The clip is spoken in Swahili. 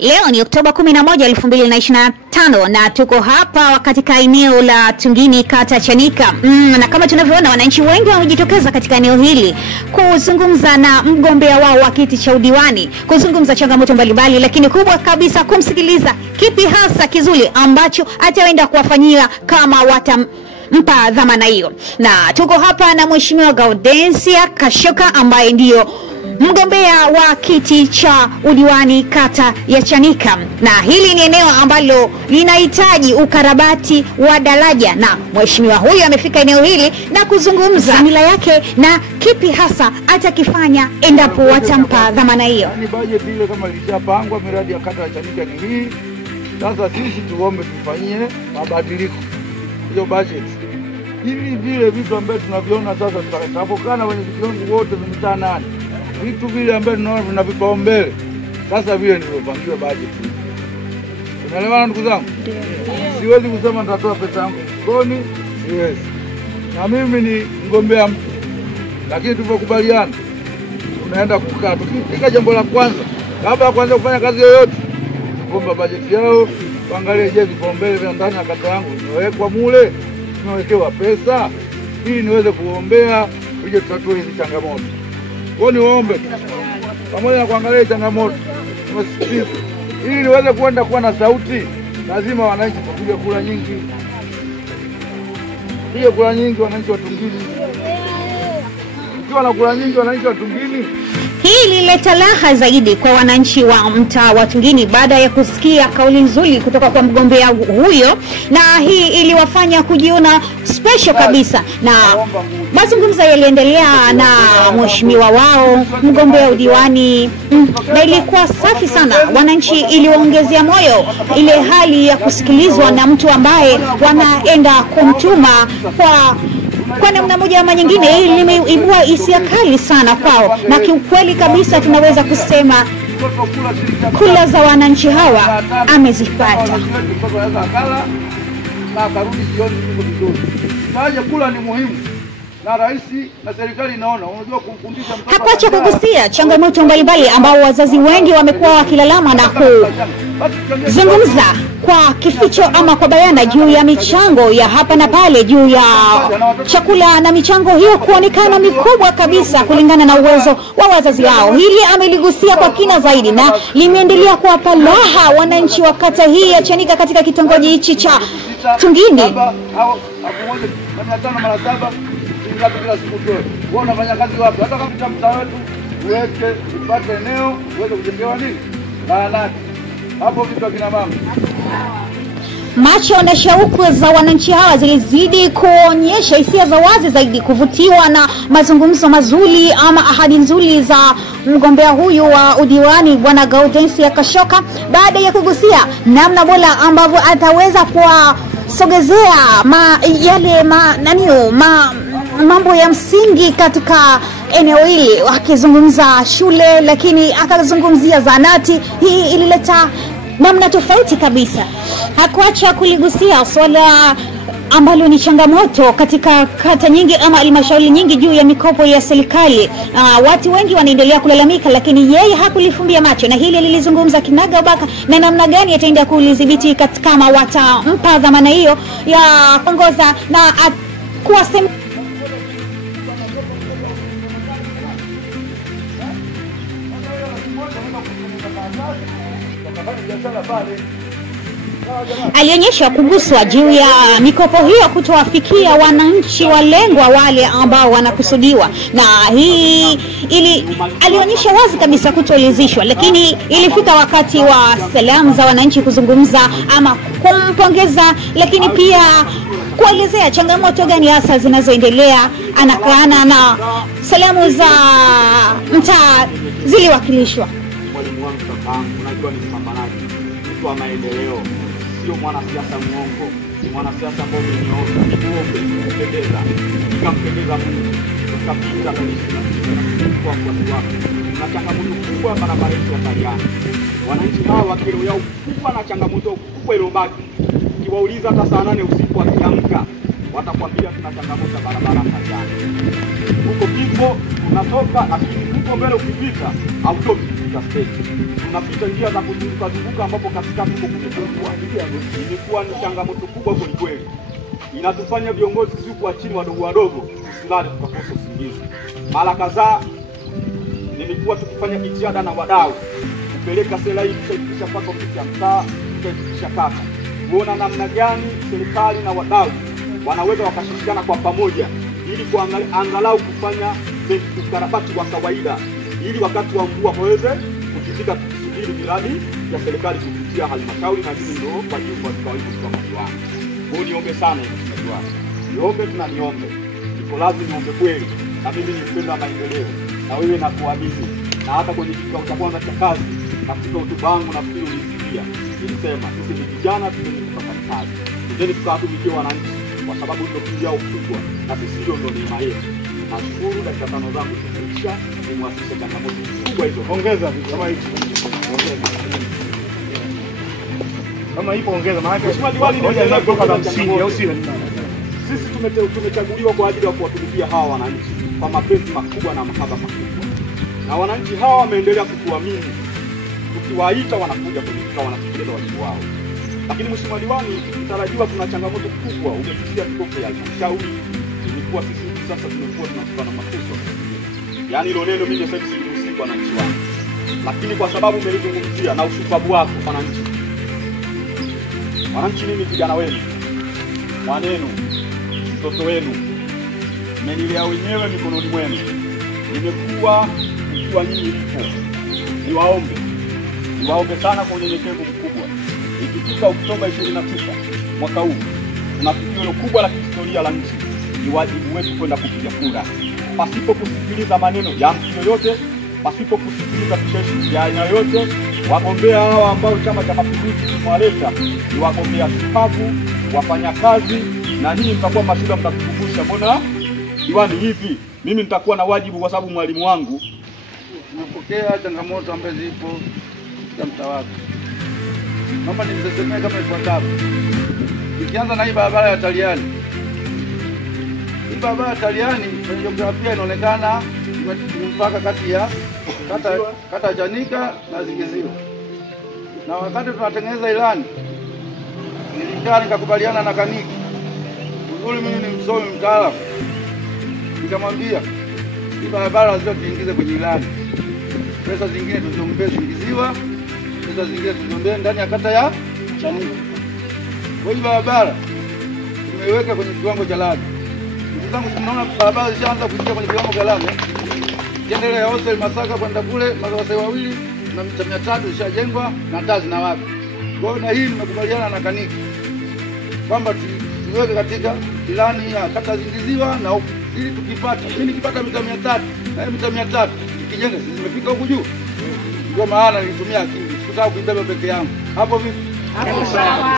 Leo ni Oktoba 11, 2025 na tuko hapa katika eneo la Tungini, kata Chanika. Na kama tunavyoona wananchi wengi wamejitokeza katika eneo hili kuzungumza na mgombea wao wa kiti cha udiwani, kuzungumza changamoto mbalimbali, lakini kubwa kabisa kumsikiliza kipi hasa kizuri ambacho ataenda kuwafanyia kama watampa dhamana hiyo. Na tuko hapa na Mheshimiwa Gaudensia Kashoka ambaye ndio mgombea wa kiti cha udiwani kata ya Chanika, na hili ni eneo ambalo linahitaji ukarabati wa daraja, na mheshimiwa huyu amefika eneo hili na kuzungumza dhamira yake na kipi hasa atakifanya endapo watampa dhamana hiyo. Ni budget ile kama ilishapangwa, miradi ya kata ya Chanika ni hii. Sasa sisi tuombe tufanyie mabadiliko hiyo budget, ili vile vitu ambavyo tunaviona sasa tutakapokana wenye viongozi wote wa mitaa nane, vitu vile ambavyo tunaona vina vipaumbele sasa vile nilivyopangiwa budget. Unaelewana ndugu zangu? Siwezi kusema nitatoa pesa yangu mfukoni, siwezi. Na mimi ni mgombea mtu, lakini tulipokubaliana tunaenda kukaa tukifika jambo la kwanza kabla ya kuanza kufanya kazi yoyote, kuomba budget yao, kuangalia je vipaumbele vya ndani ya kata yangu nimewekwa mule, nimewekewa pesa ili niweze kuombea ili tutatue hizi changamoto. Kwa niombe pamoja na kuangalia changamoto tusikize, ili niweze kwenda kuwa na sauti, lazima wananchi tupige kura nyingi. Hiyo kura nyingi wananchi wa Tungini. Ukiwa na kura nyingi wananchi wa Tungini, hii ilileta raha zaidi kwa wananchi wa mtaa wa Tungini baada ya kusikia kauli nzuri kutoka kwa mgombea huyo, na hii iliwafanya kujiona special kabisa. Na mazungumzo yaliendelea na mheshimiwa wao mgombea udiwani, na ilikuwa safi sana. Wananchi iliwaongezea moyo ile hali ya kusikilizwa na mtu ambaye wanaenda kumtuma kwa namna moja ama nyingine. Hili limeibua hisia kali sana kwao, na kiukweli kabisa tunaweza kusema kula za wananchi hawa amezipata. Kula ni muhimu na rais na serikali inaona, unajua kumfundisha mtoto. Hakuacha kugusia changamoto mbalimbali ambao wazazi wengi wamekuwa wakilalama na kuzungumza kwa kificho ama kwa bayana juu ya michango ya hapa na pale, juu ya chakula na michango hiyo kuonekana mikubwa kabisa kulingana na uwezo wa wazazi wao. Hili ameligusia kwa kina zaidi na limeendelea kuwapa raha wananchi wa kata hii ya Chanika katika kitongoji hichi cha Tungini. Kila siku tu wewe unafanya kazi wapi? Hata kama mtaa wetu uweke upate eneo uweze kujengewa nini zahanati hapo, vitu kina mama. Macho na shauku za wananchi hawa zilizidi kuonyesha hisia za wazi zaidi, kuvutiwa na mazungumzo mazuri ama ahadi nzuri za mgombea huyu wa udiwani bwana Gaudensia Kashoka, baada ya kugusia namna bora ambavyo ataweza kuwasogezea mambo ya msingi katika eneo hili, akizungumza shule lakini akazungumzia zahanati. Hii ilileta namna tofauti kabisa. Hakuacha kuligusia swala ambalo ni changamoto katika kata nyingi ama halmashauri nyingi juu ya mikopo ya serikali. Watu wengi wanaendelea kulalamika, lakini yeye hakulifumbia macho, na hili lilizungumza kinaga ubaka na namna gani ataenda kulidhibiti kama watampa dhamana hiyo ya kuongoza na kuwasema. Alionyesha kuguswa juu ya mikopo hiyo kutowafikia wananchi walengwa wale ambao wanakusudiwa, na hii alionyesha wazi kabisa kutoridhishwa, lakini ilifika wakati wa salamu za wananchi kuzungumza ama kumpongeza, lakini pia kuelezea changamoto gani hasa zinazoendelea. Anakaana na salamu za mtaa ziliwakilishwa. Mwalimu wangu kakangu, unajua ni mpambanaji, mtu wa maendeleo, sio mwanasiasa mwongo, ni mwanasiasa ambaye amenyooka. Tuombe kupendeza, tukampendeza Mungu, tukapita kanisa kwa watu wake. Na changamoto kubwa barabara yetu ya Kariani. Wananchi hawa wakero yao kubwa na changamoto kubwa iliyobaki, kiwauliza hata saa 8 usiku wakiamka watakwambia tuna changamoto barabara Kariani. Huko kipo unatoka, lakini huko mbele ukipita hautoki. kufika stage. Tunapita njia za kuzunguka ambapo katikati huko kumefungwa. Imekuwa ni changamoto kubwa kwa kweli. Inatufanya viongozi sisi kwa chini wadogo tusilale tukakosa usingizi. Mara kadhaa nilikuwa tukifanya jitihada na wadau kupeleka sera hii kushirikisha mpaka ofisi ya mtaa, kushirikisha kata, kuona namna gani serikali na wadau wanaweza wakashirikiana kwa pamoja ili kuangalia angalau kufanya ukarabati wa kawaida ili wakati wa mvua waweze kufikia kusubiri miradi ya serikali kupitia halmashauri na nini ndio kwa jumla kwa hivyo kwa madiwani. Kwa niombe sana madiwani. Niombe tunaniombe. Niko lazima niombe kweli na mimi ni mpenda maendeleo na wewe na kuamini na hata kwenye kikao cha kwanza cha kazi katika hotuba yangu na fikiri ulisikia nilisema sisi ni vijana tunafanya kazi. Ndio tukatumikia wananchi kwa sababu ndio kazi yao kubwa na sisi ndio neema yetu. Nashukuru dakika 5 zangu zimeisha, nimwasilishe changamoto kubwa hizo. Ongeza kama hivi. Kama ipo ongeza maana Mheshimiwa Diwani ndio kutoka za msingi au sio? Sisi tumechaguliwa kwa ajili ya kuwatumikia hawa wananchi kwa mapenzi makubwa na mahaba makubwa. Na wananchi hawa wameendelea kutuamini. Tukiwaita wanakuja kwenye kikao wanatekeleza wajibu wao. Lakini Mheshimiwa Diwani, tunatarajiwa kuna changamoto kubwa umepitia kikopo ya halmashauri. Ilikuwa sisi sasa tumekuwa tunafanya makosa. Yaani hilo neno mimi sasa siruhusi wananchi wangu. Lakini kwa sababu umelizungumzia na ushupavu wako wananchi. Wananchi mimi vijana wenu, mwanenu, mtoto wenu, mmenilea wenyewe mikononi mwenu. Nimekuwa mkiwa nyinyi mpo. Niwaombe sana kwa unyenyekevu mkubwa. Ikifika Oktoba 29 mwaka huu, tuna tukio kubwa la kihistoria la nchi. Ni wajibu wetu kwenda kupiga kura. Pasipo kusikiliza maneno ya mtu yoyote, pasipo kusikiliza vicheshi vya aina yoyote. Wagombea hawa ambao Chama cha Mapinduzi kimewaleta ni wagombea shupavu, wafanya kazi, na ninyi mtakuwa mashuhuda mtakukumbusha mbona Diwani hivi. Mimi nitakuwa na wajibu kwa sababu mwalimu wangu. Tumepokea changamoto ambazo zipo katika mtaa wako. Mama nimesemea kama ifuatavyo. Nikianza na hii barabara ya Taliani. Hii barabara ya Taliani kwenye jiografia inaonekana ni mpaka kati ya kata Chanika na Zingiziwa. Na wakati tunatengeneza ilani nilikaa nikakubaliana na kaniki. Uzuri mimi ni msomi mtaalamu. Nikamwambia hii barabara lazima tuingize kwenye ilani. Pesa zingine tuziombee Zingiziwa, pesa zingine tuziombee ndani ya kata ya Chanika. Kwa hiyo barabara tumeiweka kwenye kiwango cha lami. Ndugu zangu, tunaona barabara zishaanza kuingia kwenye kiwango cha lami. Kiendelea ya Hostel Masaka kwenda kule madarasa mawili na mita 300 zishajengwa na taa zinawaka. Kwa hiyo na hii nimekubaliana na kaniki kwamba tuweke katika ilani ya kata Zingiziwa na ili tukipata mimi nikipata mita 300 na mita 300 tukijenga sisi zimefika huku juu. Ndio maana nilitumia akili, sikutaka kuibeba peke yangu. Hapo vipi? Hapo sawa.